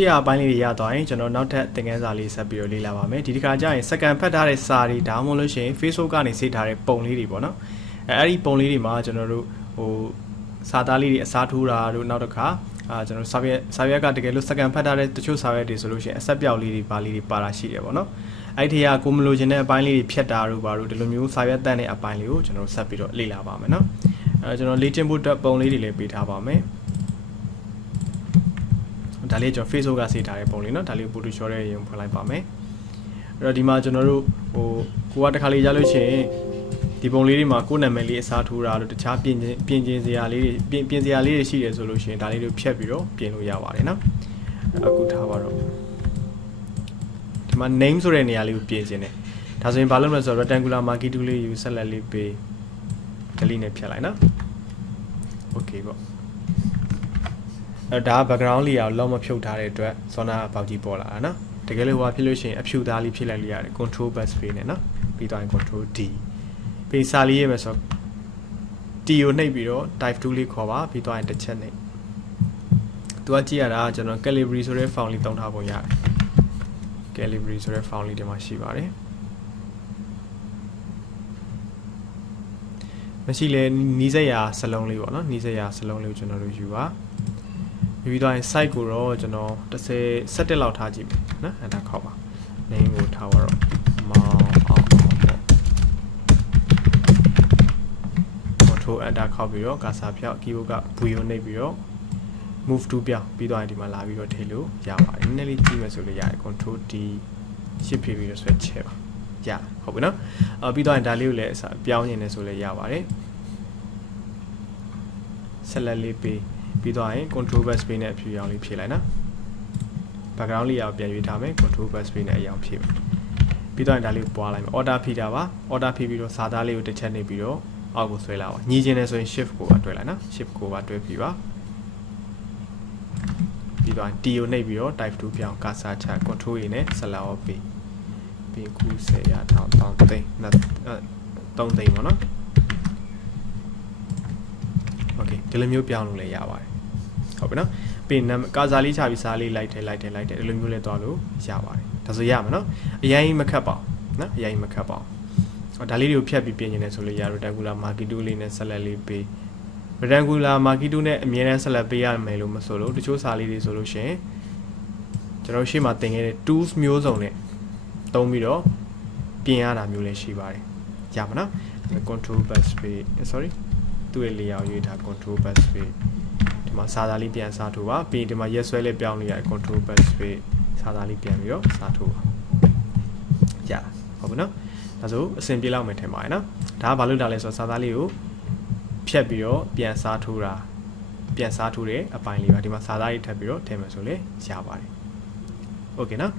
ရှေ့အပိုင်းလေးတွေရသွားရင်ကျွန်တော်နောက်ထပ်သင်ခန်းစာလေးဆက်ပြီးတော့လေ့လာပါမယ်ဒီတစ်ခါကျရင်စက္ကန့်ဖတ်ထားတဲ့စာတွေဒါမှမဟုတ်လို့ရှိရင် Facebook ကနေစေးထားတဲ့ပုံလေးတွေပေါ့နော်အဲ့ဒီပုံလေးတွေမှာကျွန်တော်တို့စာသားလေးတွေအစားထိုးတာတို့နောက်တစ်ခါကျွန်တော်စာရွက်ကတကယ်လို့စက္ကန့်ဖတ်ထားတဲ့တချို့စာရွက်တွေဆိုလို့ရှိရင်အဆက်ပြောက်လေးတွေပါလေးတွေပါတာရှိတယ်ပေါ့နော်အဲ့ဒီဟာကိုမလိုချင်တဲ့အပိုင်းလေးတွေဖြတ်တာတို့ပါတို့ဒီလိုမျိုးစာရွက်တန်းတဲ့အပိုင်းလေးကိုကျွန်တော်ဆက်ပြီးတော့လေ့လာပါမယ်နော်ကျွန်တော်လေ့ကျင့်ဖို့ပုံလေးတွေလည်းပေးထားပါမယ်ဒါလေးကျွန်တော် Facebook ကစေးထားတဲ့ပုံလေးเนาะဒါလေးကိုပို့တူရှော့တဲ့ရင်ဖွင့်လိုက်ပါမယ်အဲ့တော့ဒီမှာကျွန်တော်တို့ကိုကတခါလေးရလို့ရှိရင်ဒီပုံလေးတွေမှာကိုယ်နာမည်လေးအစားထိုးတာတို့တခြားပြင်စရာလေးတွေပြင်စရာလေးတွေရှိတယ်ဆိုလို့ရှိရင်ဒါလေးတွေဖြတ်ပြီးတော့ပြင်လို့ရပါတယ်เนาะအခုထားပါတော့ဒီမှာ name ဆိုတဲ့နေရာလေးကိုပြင်ခြင်းတယ်ဒါဆိုရင်ဘာလုပ်မလဲဆိုတော့ rectangular marquee tool လေးယူဆက်လက်လေးပေး delete နဲ့ဖြတ်လိုက်เนาะ okay ပေါ့ဒါက background layer ကိုလုံးမဖြုတ်ထားတဲ့အတွက်စောနာပေါက်ကြီးပေါ်လာတာနော်တကယ်လို့ဟိုဖြစ်လို့ရှိရင်အဖြူသားလေးဖြစ်လိုက်လို့ရတယ် control bus ပေးနေနော်ပြီးတော့ control D ပြီးစာလေးရေးမယ်ဆို T ကိုနှိပ်ပြီးတော့ type 2လေးခေါ်ပါပြီးတော့တစ်ချက်နှိပ်သူကကြည့်ရတာကျွန်တော် calibri ဆိုတဲ့ font လေးတောင်းထားပုံရတယ် calibri ဆိုတဲ့ font လေးဒီမှာရှိပါတယ်မရှိလဲနီးစက်ရာစလုံးလေးပေါ့နော်နီးစက်ရာစလုံးလေးကိုကျွန်တော်တို့ယူပါပြီးတော့ site ကိုတော့ကျွန်တော်17လောက်ထားကြည့်မယ်နော်အဲ့ဒါခေါက်ပါ name ကိုထားပါတော့မောင်းအောင်ပေါ့ control enter ခေါက်ပြီးတော့ cursor ဖြောက် keyboard က V ကိုနှိပ်ပြီးတော့ move to ပြောင်းပြီးတော့ဒီမှာလာပြီးတော့ထည့်လို့ရပါတယ်နည်းနည်းလေးကြည့်မယ်ဆိုလို့ရတယ် control D shift ပြီးတော့ဆွဲချဲပါရဟုတ်ပြီနော်ပြီးတော့ဒါလေးကိုလည်းပြောင်းနေတယ်ဆိုလည်းရပါတယ်ဆက်လက်လေးပေးပြီးတော့ရင် control bus ပေးနဲ့အဖြူရောင်လေးဖြည့်လိုက်နော် background လေးအောင်ပြန်ရွေးထားမယ် control bus ပေးနဲ့အရောင်ဖြည့်ပြီးတော့ရင်ဒါလေးကိုပွားလိုက်မယ် order ဖိတာပါ order ဖိပြီးတော့စာသားလေးကိုတစ်ချက်နေပြီးတော့အောက်ကိုဆွဲလာပါညီချင်းတယ်ဆိုရင် shift ကိုပါတွဲလိုက်နော် shift ကိုပါတွဲပြီးပါပြီးတော့ T ကိုနှိပ်ပြီးတော့ type 2ပြောင်း cursor ချ control ရင်းနဲ့ဆက်လာအောင်ပြီးခု10ရထောင်3သိန်း3သိန်းပေါ့နော် okay ဒီလိုမျိုးပြောင်းလို့လည်းရပါတယ်ဟုတ်ပြီနော်ပြီးကာစာလေးချပြီးစားလေးလိုက်တယ်ဒီလိုမျိုးလဲသွားလို့ရပါတယ်ဒါဆိုရမှာနော်အရင်မခတ်ပါဘူးနော်အရင်မခတ်ပါဘူးဒါလေးတွေကိုဖြတ်ပြီးပြင်နေတယ်ဆိုလို့ရ rectangular marquee tool လေးနဲ့ဆက်လက်လေးပေး rectangular marquee tool နဲ့အမြဲတမ်းဆက်လက်ပေးရမယ်လို့မဆိုလို့တချို့စာလေးတွေဆိုလို့ရှိရင်ကျွန်တော်ရှေ့မှာသင်ခဲ့တဲ့ tools မျိုးစုံနဲ့သုံးပြီးတော့ပြင်ရတာမျိုးလည်းရှိပါတယ်ရပါနော် control bus ပေး sorry သူ့ရဲ့ layout ရွေးထား control bus ပေးဒီမှာစာသားလေးပြန်စားထိုးပါပြီးဒီမှာရက်ဆွဲလေးပြောင်းလို့ရတယ် control bus ပေးစာသားလေးပြန်ပြီးတော့စားထိုးပါရဟုတ်ပြီနော်ဒါဆိုအဆင်ပြေလောက်မယ်ထင်ပါတယ်နော်ဒါကဘာလို့တာလဲဆိုတော့စာသားလေးကိုဖြတ်ပြီးတော့ပြန်စားထိုးတာပြန်စားထိုးတဲ့အပိုင်းလေးပါဒီမှာစာသားလေးထပ်ပြီးတော့ထည့်မယ်ဆိုလည်းရပါတယ်โอเคနော်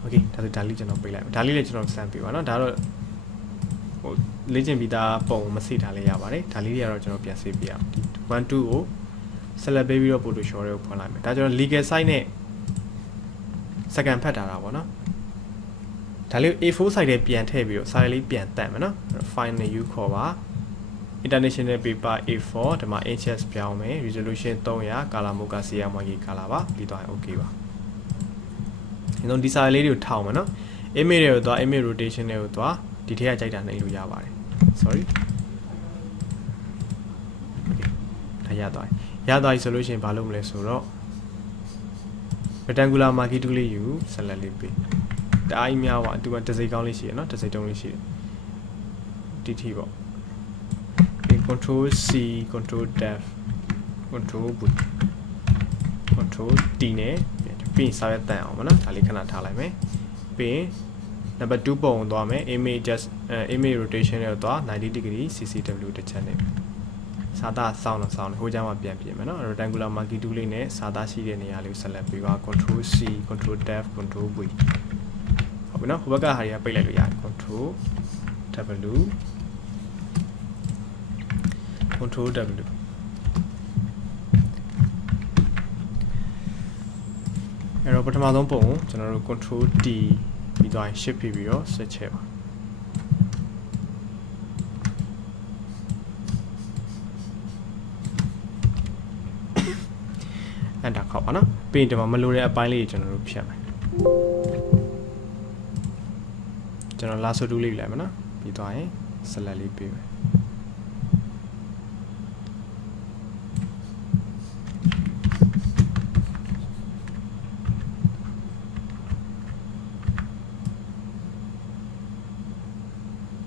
โอเคဒါဆိုဒါလေးကျွန်တော်ပြလိုက်ဒါလေးလည်းကျွန်တော်စမ်းပြပါနော်ဒါတော့ဟိုလေ့ကျင့်ပြီးသားပုံမစိထားလဲရပါတယ်ဒါလေးတွေကတော့ကျွန်တော်ပြန်စိပြရအောင်1 2ကိုဆက်လက်ပေးပြီးတော့ Photoshop တွေကိုဖွင့်လိုက်မယ်ဒါကျွန်တော် legal site နဲ့စက္ကန့်ဖတ်ထားတာပေါ့နော်ဒါလေး A4 site ထဲပြန်ထည့်ပြီးတော့ site လေးပြန်တက်မယ်နော် file နဲ့ U ခေါ်ပါ international paper A4 ဒီမှာ inches ပြောင်းမယ် resolution 300 color mode က CMYK color ပါပြီးတော့ okay ပါဒီတော့ဒီ site လေးတွေကိုထောင်မယ်နော် image တွေကိုသွား image rotation တွေကိုသွားဒီထဲကကြိုက်တာနှိပ်လို့ရပါတယ် sorry okay ဒါရသွားပြီဆိုလို့ရှိရင်ဘာလုပ်မလဲဆိုတော့ rectangular marquee tool လေးယူဆက်လက်လေးပေးတအားကြီးများပါသူကတစ်စိတ်ကောင်းလေးရှိရနော်တစ်စိတ်တုံးလေးရှိတယ်ဒီထိပေါ့ control C control F control V control T နဲ့ပြီးစာရွက်တန်အောင်မနော်ဒါလေးခဏထားလိုက်မယ်ပြီး number 2ပုံသွားမယ် image rotation နဲ့သွား90 degree CCW တစ်ချက်နဲ့စာသားစောင်းတော့စောင်းတယ်ဟိုကျမှပြန်ပြင်မယ်နော် rectangular marquee tool လေးနဲ့စာသားရှိတဲ့နေရာလေးကိုဆက်လက်ပြီးပါ control C control F control V ဟုတ်ပြီနော်ဟိုဘက်ကဟာတွေကပိတ်လိုက်လို့ရတယ် control W control W အဲ့တော့ပထမဆုံးပုံကိုကျွန်တော်တို့ control D ပြီးတော့ shift ပြီးတော့ switch ချဲပါenter ခေါက်ပါနော် ပြီးဒီမှာမလိုတဲ့အပိုင်းလေးကျွန်တော်တို့ဖြတ်မယ်ကျွန်တော်လာဆိုတူးလေးလိုက်မယ်နော်ပြီးသွားရင် select လေးပေးမယ်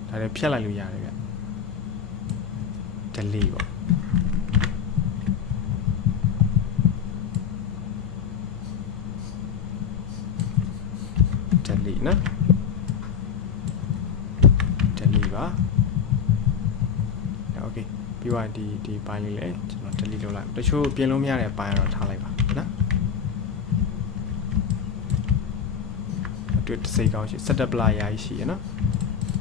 ဒါလည်းဖြတ်လိုက်လို့ရတယ်ဗျ delete ပေါ့delete နော် delete ပါโอเคပြီးသွားဒီပိုင်းလေးလည်းကျွန်တော် delete လုပ်လိုက်တချို့ပြင်လို့မရတဲ့ပိုင်းကတော့ထားလိုက်ပါနော်တွေ့စိတ်ကောင်းရှိ setup layer ရှိရနော်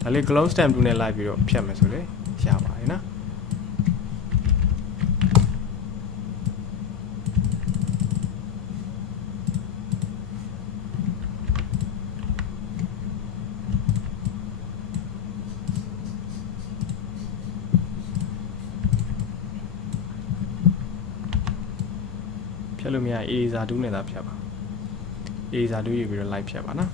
ဒါလေး close stamp 2နဲ့လိုက်ပြီးတော့ဖြတ်မယ်ဆိုလေရပါတယ်နော်ဖြတ်လို့မရ eraser tool နဲ့သာဖြတ်ပါ eraser tool ယူပြီးတော့ live ဖြတ်ပါနော်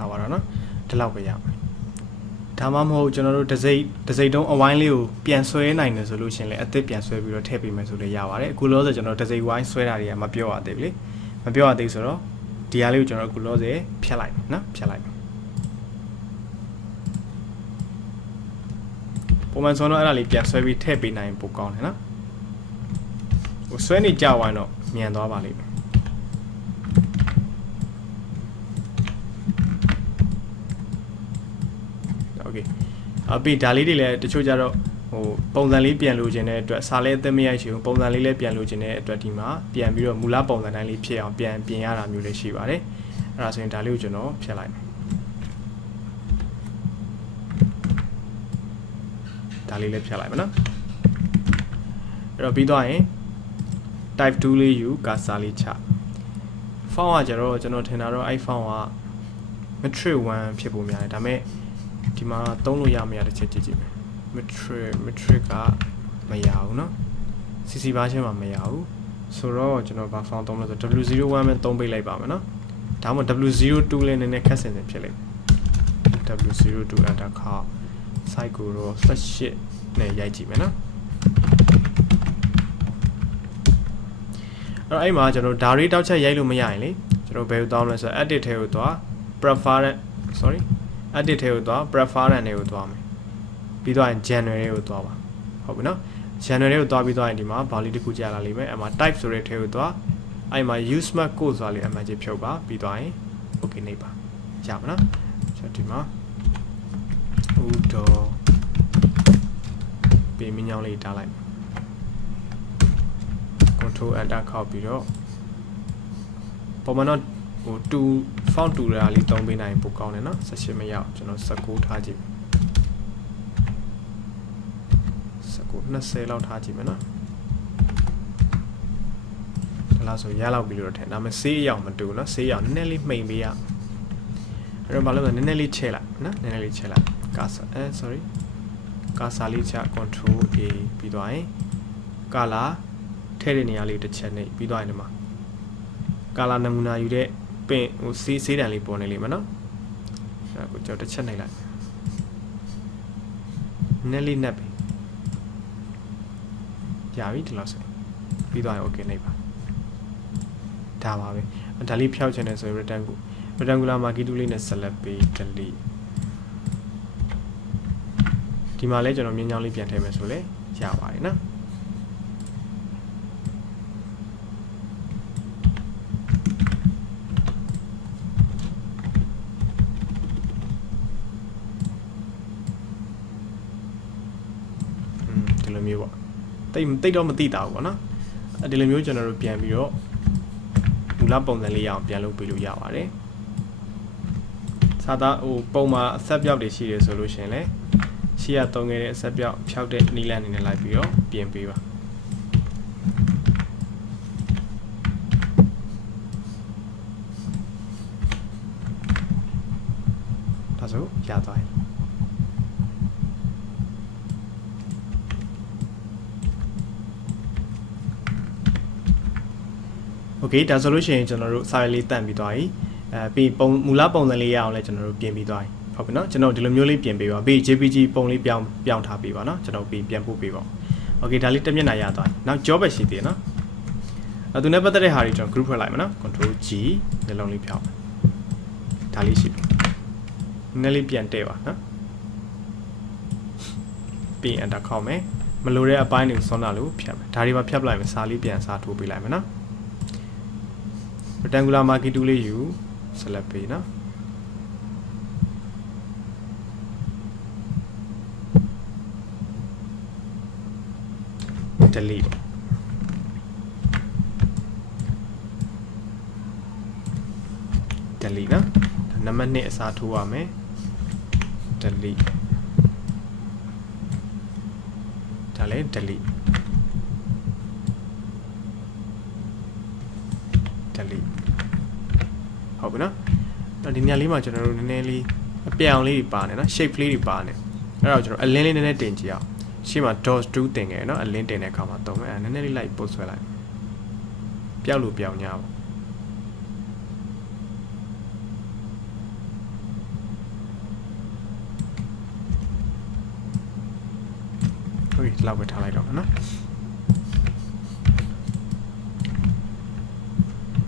ထားပါတော့နော်ဒီလောက်ပဲရမယ်ဒါမှမဟုတ်ကျွန်တော်တို့တစ်စိတ်တုံးအဝိုင်းလေးကိုပြန်ဆွဲနိုင်တယ်ဆိုလို့ရှင်လေအသစ်ပြန်ဆွဲပြီးတော့ထည့်ပေးမယ်ဆိုလည်းရပါတယ်အခုလောဆယ်ကျွန်တော်တစ်စိတ်ဝိုင်းဆွဲတာတွေကမပြောရသေးဘူးလေမပြောရသေးဆိုတော့ဒီဟာလေးကိုကျွန်တော်အခုလောဆယ်ဖြတ်လိုက်နော်ဖြတ်လိုက်ပုံမှန်ဆိုတော့အဲ့ဒါလေးပြန်ဆွဲပြီးထည့်ပေးနိုင်ပိုကောင်းတယ်နော်ဟိုဆွဲနေကြဝိုင်းတော့မြန်သွားပါလိမ့်မယ်โอเคအပိဒါလေးတွေလည်းတချို့ကြတော့ဟိုပုံစံလေးပြန်လို့ခြင်းတဲ့အတွက်စာလေးအသက်မရရှိဘူးပုံစံလေးလည်းပြန်လို့ခြင်းတဲ့အတွက်ဒီမှာပြန်ပြီးတော့မူလပုံစံတိုင်းလေးဖြစ်အောင်ပြန်ပြင်ရတာမျိုးလည်းရှိပါတယ်အဲ့ဒါဆိုရင်ဒါလေးကိုကျွန်တော်ဖြတ်လိုက်မယ်ဒါလေးလည်းဖြတ်လိုက်မယ်နော်အဲ့တော့ပြီးသွားရင် type 2လေးယူကာစာလေးချ font ကကျတော့ကျွန်တော်ထင်တာတော့အဲ့ font က metric 1ဖြစ်ပုံများတယ်ဒါပေမဲ့ဒီမှာသုံးလို့ရမရတဲ့ချက်ကြည့်မယ် metric ကမရဘူးเนาะ cc ဘားချင်းမှာမရဘူးဆိုတော့ကျွန်တော်ဘာ font သုံးလို့ဆို w01 ပဲသုံးပေးလိုက်ပါမယ်เนาะဒါမှမဟုတ် w02 လေးနည်းနည်းခက်ဆင်ဆင်ဖြစ်လိမ့်မယ် w02 enter ခါ site ကိုတော့18နဲ့ရိုက်ကြည့်မယ်เนาะအဲ့မှာကျွန်တော်ဒါရီတောက်ချက်ရိုက်လို့မရရင်လေကျွန်တော်ဘယ်လိုတောင်းလဲဆိုတော့ edit ထဲကိုသွား preference edit ထဲကိုသွား preference တွေကိုသွားမယ်ပြီးတော့ January ကိုသွားပါဟုတ်ပြီနော် January ကိုသွားပြီးတော့ဒီမှာဘာလေးတစ်ခုကြာလာလိမ့်မယ်အဲ့မှာ type ဆိုတဲ့ထဲကိုသွားအဲ့မှာ use mark code ဆိုတာလေးအမှန်ကြီးဖြုတ်ပါပြီးတော့ရင် okay နေပါရပါနော်ကျွန်တော်ဒီမှာဥတော်ပေးမညောင်းလေးတားလိုက် control enter ခောက်ပြီးတော့ပုံမှန်တော့ဟို2 font တူတာလေးသုံးပေးနိုင်ပိုကောင်းတယ်နော်18မရအောင်ကျွန်တော်19ထားကြည့်20လောက်ထားကြည့်မယ်နော်ဒါလားဆိုရလောက်ပြီလို့ထင်ဒါပေမဲ့ဆေးရောက်မတူနော်ဆေးရောက်နည်းနည်းလေးမှိန်ပေးရအဲ့တော့ဘာလို့လဲနည်းနည်းလေးချဲလိုက်နော်နည်းနည်းလေးချဲလိုက်ကာဆာsorry ကာဆာလေးချ control A ပြီးသွားရင်ကာလာထဲတဲ့နေရာလေးတစ်ချက်နဲ့ပြီးသွားရင်ဒီမှာကာလာနမူနာယူတဲ့ပင်ဟိုဆေးတန်လေးပေါ်နေလိမ့်မယ်နော်အဲ့ကိုကြောက်တစ်ချက်နှိပ်လိုက်နည်းလေးနှက်ပြီရပြီဒီလောက်ဆိုပြီးသွားရင် okay နှိပ်ပါဒါပါပဲဒါလေးဖြောက်ချင်တယ်ဆိုရင် rectangular marquee tool လေးနဲ့ select ပေး delete ဒီမှာလဲကျွန်တော်မြင်းချောင်းလေးပြန်ထည့်မယ်ဆိုလဲရပါတယ်နော်ဒီလိုမျိုးပေါ့တိတ်တော့မသိတာဘူးပေါ့နော်ဒီလိုမျိုးကျွန်တော်တို့ပြန်ပြီးတော့မူလပုံစံလေးရအောင်ပြန်လုပ်ပေးလို့ရပါတယ်စာသားဟိုပုံမှာအဆက်ပြောက်တွေရှိတယ်ဆိုလို့ရှင်လေရှေ့ကတုံးခဲ့တဲ့အဆက်ပြောက်ဖြောက်တဲ့နီလန်အနေနဲ့လိုက်ပြီးတော့ပြင်ပေးပါ ဆိုရသွားပြီโอเคဒါဆိုလို့ရှိရင်ကျွန်တော်တို့စာရွက်လေးတန့်ပြီးသွားပြီပြီးမူလပုံစံလေးရအောင်လဲကျွန်တော်တို့ပြင်ပြီးသွားပြီဟုတ်ပြီเนาะကျွန်တော်ဒီလိုမျိုးလေးပြင်ပေးပါပြီး JPG ပုံလေးပြောင်းထားပေးပါเนาะကျွန်တော်ပြီးပြန်ပို့ပေးပါโอเคဒါလေးတစ်မျက်နှာရသွားပြီနောက် job ပဲရှိသေးတယ်เนาะသူနဲ့ပတ်သက်တဲ့ဟာတွေကျွန်တော် group ဖွဲ့လိုက်မယ်เนาะ control G နှလုံးလေးဖြောင်းဒါလေးရှိပြီနည်းလေးပြန်တဲ့ပါเนาะပြီး enter ခေါက်မယ်မလိုတဲ့အပိုင်းတွေကိုစွန့်လာလို့ဖြတ်မယ်ဒါတွေပါဖြတ်ပလိုက်မယ်စာလေးပြန်စာထိုးပေးလိုက်မယ်เนาะrectangular marquee tool လေးယူ select ပေးနော် delete နော်နံပါတ်2အစားထိုးရမယ် delete ဒါလည်း deleteဟုတ်ပြီနော်ဒီညလေးမှာကျွန်တော်တို့နည်းနည်းလေးအပြောင်လေးတွေပါနေနော် shape လေးတွေပါနေအဲ့တော့ကျွန်တော်အလင်းလေးနည်းနည်းတင်ကြည့်အောင်ရှေ့မှာ dot 2တင်ခဲ့နော်အလင်းတင်တဲ့အခါမှာတုံးမယ်အဲ့နည်းနည်းလေးလိုက်ပို့ဆွဲလိုက်ပျောက်လို့ပြောင်းညာပေါ့ဟုတ်ပြီလောက်ပဲထားလိုက်တော့မယ်နော်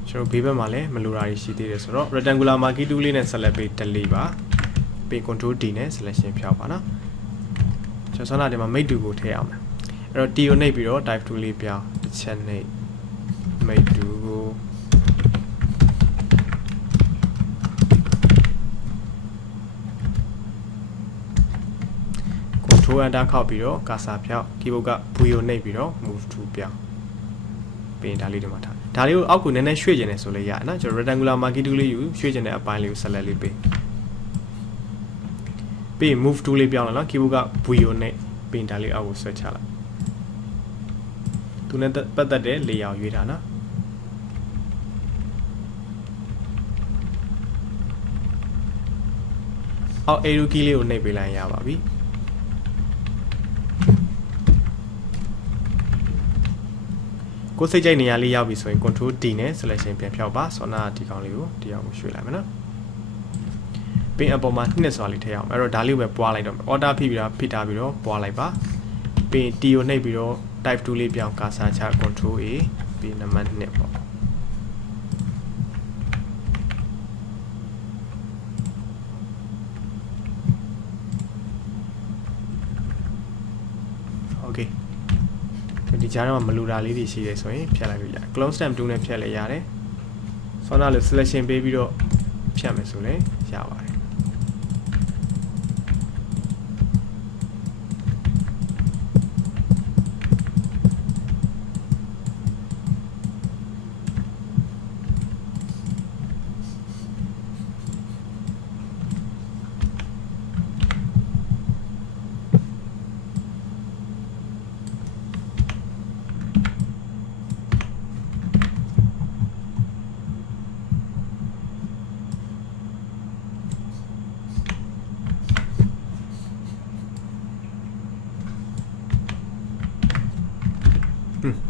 ကျွန်တော်ဘေးဘက်မှာလည်းမလိုတာရှိသေးတယ်ဆိုတော့ rectangular marquee tool လေးနဲ့ select ပေး delete ပါပြီး control D နဲ့ selection ဖြောက်ပါနော်ကျွန်တော်ဆောင်းလာဒီမှာ mate to ကိုထည့်အောင်မယ်အဲ့တော့ T ကိုနှိပ်ပြီးတော့ type tool လေးပြောင်းတစ်ချက်နှိပ် mate to ကို control enter ခောက်ပြီးတော့ cursor ဖြောက် keyboard က V ကိုနှိပ်ပြီးတော့ move to ပြောင်းပြီးဒါလေးတွေမှာထားဒါလေးကိုအောက်ကိုနည်းနည်းရွှေ့ကျင်နေဆိုလေရနော်ကျွန်တော် rectangular marquee tool လေးယူရွှေ့ကျင်တဲ့အပိုင်းလေးကို select လေးပေးပြီး move tool လေးပြောင်းလာနော် keyboard က V ကိုနဲ့ပြီးဒါလေးအောက်ကိုဆွဲချလိုက်သူနဲ့ပတ်သက်တဲ့ layout ရွေးတာနော်အောက် arrow key လေးကိုနှိပ်ပေးလိုက်ရပါပြီကိုစိတ်ကြိုက်နေရာလေးရောက်ပြီဆိုရင် control D နဲ့ selection ပြန်ဖြောက်ပါဆောနာဒီကောင်လေးကိုဒီအောင်ကိုရွှေ့လိုက်မယ်နော်ပင်အပေါ်မှာနှစ်စွာလေးထည့်အောင်အဲ့တော့ဒါလေးကိုပဲပွားလိုက်တော့မယ် order ဖိပြီးထားပြီးတော့ပွားလိုက်ပါပင် T ကိုနှိပ်ပြီးတော့ type 2လေးပြောင်း cursor ချ control A ပြီးနံပါတ်2ပေါ့โอเคဒီကြားထဲမှာမလူတာလေးတွေရှိတယ်ဆိုရင်ဖြတ်လိုက်လို့ရတယ် clone stamp 2နဲ့ဖြတ်လိုက်ရတယ်ဆောနာလို့ selection ပေးပြီးတော့ဖြတ်မယ်ဆိုလည်းရပါတယ်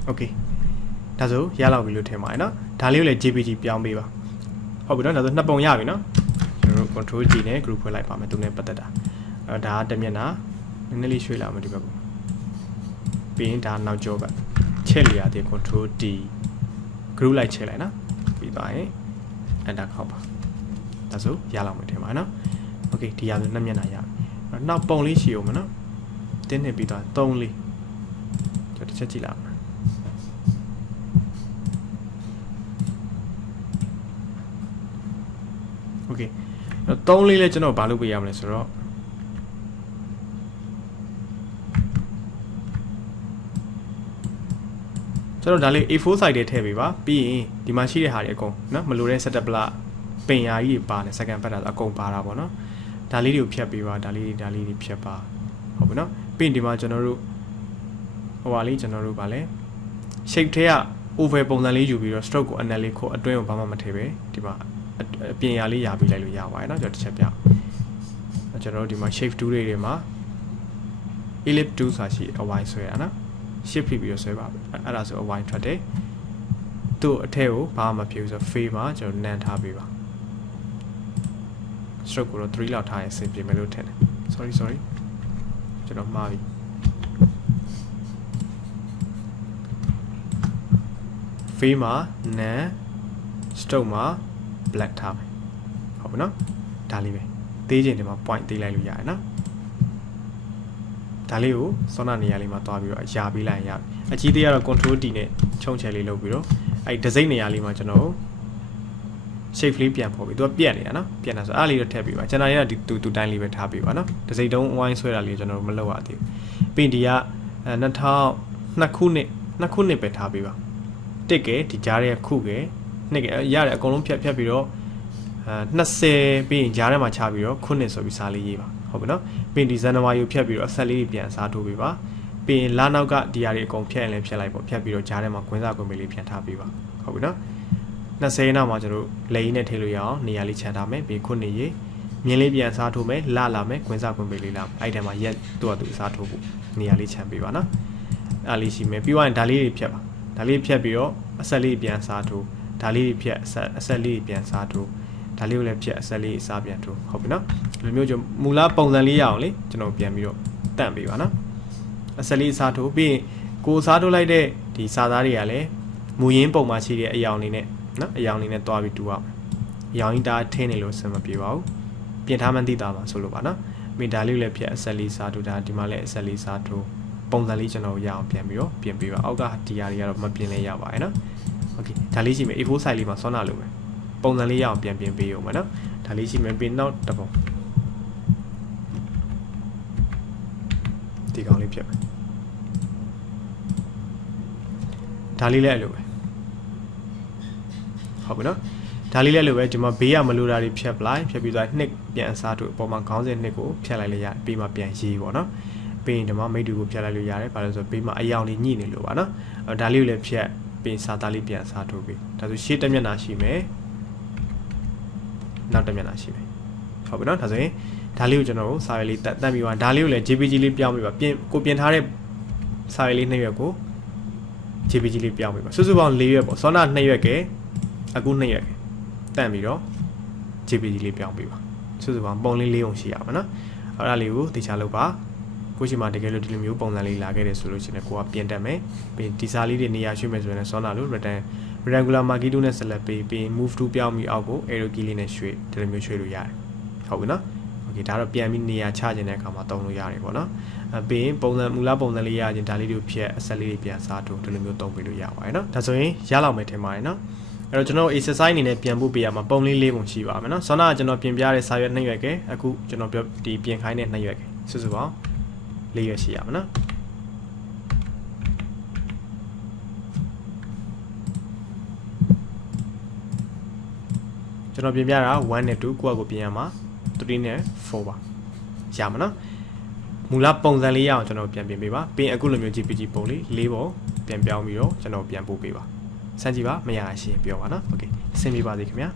โอเคဒါဆိုရလောက်ပြီလို့ထင်ပါတယ်เนาะဒါလေးကိုလည်း JPG ပြောင်းပေးပါဟုတ်ပြီเนาะဒါဆိုနှစ်ပုံရပြီเนาะကျွန်တော်တို့ control G နဲ့ group ဖွဲ့လိုက်ပါမယ်သူနဲ့ပတ်သက်တာအဲ့ဒါကတမျက်နှာနည်းနည်းလေးရွှေ့လာမယ်ဒီဘက်ကိုပြီးရင်ဒါနောက်ကျောဘက်ချက်လို့ရသေး control D group လိုက်ချက်လိုက်เนาะပြီးသွားရင် enter ခောက်ပါဒါဆိုရလောက်မယ်ထင်ပါတယ်เนาะโอเคဒီရဆိုနှစ်မျက်နှာရပြီနောက်ပုံလေးရှိအောင်မเนาะတင်းနေပြီးသွား3လေးကျွန်တော်တစ်ချက်ကြည့်လိုက်โอเค3လေးလဲကျွန်တော်ဘာလုပ်ပေးရမလဲဆိုတော့ကျွန်တော်ဒါလေး A4 size တွေထည့်ပေးပါပြီးရင်ဒီမှာရှိတဲ့ဟာတွေအကုန်เนาะမလိုတဲ့ setup လားပင်ယာကြီးတွေပါနေ second pattern အကုန်ပါတာပေါ့เนาะဒါလေးတွေကိုဖြတ်ပေးပါဒါလေးတွေဖြတ်ပါဟုတ်ပြီเนาะပြီးရင်ဒီမှာကျွန်တော်တို့ဟိုပါလေးကျွန်တော်တို့ဗာလဲ shape ထဲက oval ပုံစံလေးယူပြီးတော့ stroke ကိုအနက်လေးခုအတွင်းကိုဘာမှမထည့်ပဲဒီမှာအပြင်ရာလေးရာပြီးလိုက်လို့ရပါတယ်เนาะကျွန်တော်တစ်ချက်ပြ ကျွန်တော်တို့ဒီမှာ shape tool တွေမှာ ellipse tool ဆိုတာရှိအဝိုင်းဆွဲတာနော် shift ဖိပြီးတော့ဆွဲပါအဲ့ဒါဆိုအဝိုင်းထွက်တယ်သူ့အထက်ကိုဘာမှမဖြစ်ဘူးဆို fade မှာကျွန်တော်နန်းထားပေးပါ stroke ကိုတော့3လောက်ထားရင်အဆင်ပြေမယ်လို့ထင်တယ် sorry ကျွန်တော်မှားပြီ fade မှာနန်း stroke မှာ black ထားမယ်ဟုတ်ပြီနော်ဒါလေးပဲသေးချိန်ဒီမှာ point သေးလိုက်လို့ရတယ်နော်ဒါလေးကိုစောနာနေရာလေးမှာတွားပြီးတော့အရာပေးလိုက်ရင်ရပြီအကြီးသေးကတော့ control D နဲ့ချုံချယ်လေးလုပ်ပြီးတော့အဲ့ဒီစိမ့်နေရာလေးမှာကျွန်တော် shape လေးပြန်ဖော်ပြီးသူကပြက်နေတာနော်ပြက်နေတာဆိုအဲ့လေးတော့ထည့်ပေးပါကျွန်တော်ရတဲ့တူတိုင်းလေးပဲထားပေးပါနော်ဒီစိမ့်တုံးဝိုင်းဆွဲတာလေးကျွန်တော်မလုပ်ရသေးဘူးပြီးဒီက2002ခုနှစ်ပဲထားပေးပါတစ်ကဲဒီကြားရဲ့ခုကဲနှစ်ကဲရတယ်အကုန်လုံးဖြတ်ပြီးတော့20ပြီးရင်ကြားထဲမှာချပြီးတော့ခုနှစ်ဆိုပြီးစာလေးရေးပါဟုတ်ပြီနော်ပြီးဒီဇန်နဝါရီကိုဖြတ်ပြီးတော့အဆက်လေးပြန်စားထိုးပေးပါပြီးရင်လာနောက်ကဒီဟာတွေအကုန်ဖြတ်ရင်လည်းဖြတ်လိုက်ပေါ့ဖြတ်ပြီးတော့ကြားထဲမှာကွင်းစာကွင်းမေးလေးပြန်ထားပေးပါဟုတ်ပြီနော်20နောက်မှာကျွန်တော်လေကြီးနဲ့ထိလို့ရအောင်နေရာလေးခြံထားမယ်ပြီးခုနှစ်ရေးမြင်းလေးပြန်စားထိုးမယ်လာမယ်ကွင်းစာကွင်းမေးလေးလာအဲ့ဒီမှာရက်သူ့အစားထိုးဖို့နေရာလေးခြံပေးပါနော်အဲ့လေးရှိမယ်ပြီးသွားရင်ဒါလေးတွေဖြတ်ပါဒါလေးဖြတ်ပြီးတော့အဆက်လေးပြန်စားထိုးဒါလေးဖြတ်အဆက်လေးပြန်စားထိုးဒါလေးကိုလည်းဖြတ်အဆက်လေးအစားပြန်ထိုးဟုတ်ပြီနော်ဒီလိုမျိုးကျွန်တော်မူလပုံစံလေးရအောင်လေကျွန်တော်ပြန်ပြီးတော့တန့်ပေးပါနော်အဆက်လေးအစားထိုးပြီးရင်ကိုစားထိုးလိုက်တဲ့ဒီစာသားတွေကလည်းမူရင်းပုံမှာရှိတဲ့အယောင်လေးနဲ့နော်အယောင်လေးနဲ့တွားပြီးတူအောင်အယောင်ကြီးတာထင်းနေလို့အဆင်မပြေပါဘူးပြင်ထားမှန်းသိတာပါဆိုလို့ပါနော်မိဒါလေးကိုလည်းဖြတ်အဆက်လေးစားထိုးဒါဒီမှာလည်းအဆက်လေးစားထိုးပုံစံလေးကျွန်တော်ရအောင်ပြန်ပြီးတော့ပြင်ပေးပါအောက်ကဒီဟာတွေကတော့မပြင်လဲရပါရဲ့နော်โอเคဒါလေးရှိမယ် A4 size လေးမှာဆွမ်းနာလို့ပဲပုံစံလေးရအောင်ပြန်ပြင်ပေးရုံပဲနော်ဒါလေးရှိမယ်ပြီးနောက်တစ်ပုံဒီကောင်လေးဖြစ်မယ်ဒါလေးလည်းအဲ့လိုပဲဟုတ်ပြီနော်ဒါလေးလည်းအဲ့လိုပဲဒီမှာဘေးကမလိုတာတွေဖြတ်ပလိုက်ဖြတ်ပြီးသွားနှစ်ပြန်အစားတို့အပေါ်မှာခေါင်းစဉ်နှစ်ကိုဖြတ်လိုက်လေရတယ်ပြီးမှပြန်ရေးပေါ့နော်ပြီးရင်ဒီမှာမိတ်တူကိုဖြတ်လိုက်လို့ရတယ်ဘာလို့ဆိုဘေးမှာအယောင်လေးညှိနေလို့ပါနော်ဒါလေးကိုလည်းဖြတ်ပြီးစာသားလေးပြန်အစားထိုးပြီးဒါဆိုရှေ့တစ်မျက်နှာရှိမယ်နောက်တစ်မျက်နှာရှိမယ်ဟုတ်ပြီနော်ဒါဆိုရင်ဒါလေးကိုကျွန်တော်တို့စာရွက်လေးတက်ပြီးသွားဒါလေးကိုလည်း JPG လေးပြောင်းပြီးပါပြင်ထားတဲ့စာရွက်လေး2ရွက်ကို JPG လေးပြောင်းပြီးပါစုစုပေါင်း4ရွက်ပေါ့စောနာ2ရွက်ကဲအခု2ရွက်ကဲတက်ပြီးတော့ JPG လေးပြောင်းပြီးပါစုစုပေါင်းပုံလေး4အောင်ရှိရပါနော်အဲ့ဒါလေးကိုတေချာလုပ်ပါကိုရှိမှတကယ်လို့ဒီလိုမျိုးပုံစံလေးလာခဲ့တယ်ဆိုလို့ရှိရင်ကိုကပြင်တက်မယ်ပြီးဒီစာလေးတွေနေရာရွှေ့မယ်ဆိုရင်စောနာလို့ rectangular marquee tool နဲ့ select ပြီး move to ပြောင်းပြီးအောက်ကို arrow key လေးနဲ့ရွှေ့ဒီလိုမျိုးရွှေ့လို့ရတယ်ဟုတ်ပြီနော် okay ဒါတော့ပြန်ပြီးနေရာချခြင်းတဲ့အခါမှာတုံးလို့ရတယ်ပေါ့နော်ပြီးရင်ပုံစံမူလပုံစံလေးရခြင်းဒါလေးတွေကိုဖြတ်အဆက်လေးတွေပြန်စားထိုးဒီလိုမျိုးတုံးပေးလို့ရပါတယ်နော်ဒါဆိုရင်ရလောက်မယ်ထင်ပါတယ်နော်အဲ့တော့ကျွန်တော် exercise အနေနဲ့ပြန်ဖို့ပေးရမှာပုံလေး၄ပုံရှိပါမယ်နော်စောနာကကျွန်တော်ပြင်ပြတဲ့စာရွက်2ရွက်ကဲအခုကျွန်တော်ပြောဒီပြင်ခိုင်းတဲ့2ရွက်ကဲစုစုပေါင်း4ရွက်ရှိရမှာနော်ကျွန်တော်ပြင်ပြတာ1နဲ့2ကိုယ့်အကိုပြင်ရမှာ3နဲ့4ပါရမှာနော်မူလပုံစံလေးရအောင်ကျွန်တော်ပြန်ပြင်ပေးပါပြီးရင်အခုလိုမျိုး GPG ပုံလေး၄ပုံပြန်ပြောင်းပြီးတော့ကျွန်တော်ပြန်ပို့ပေးပါစမ်းကြည့်ပါမရတာရှင်းပြောပါနော်โอเคအဆင်ပြေပါစေခင်ဗျာ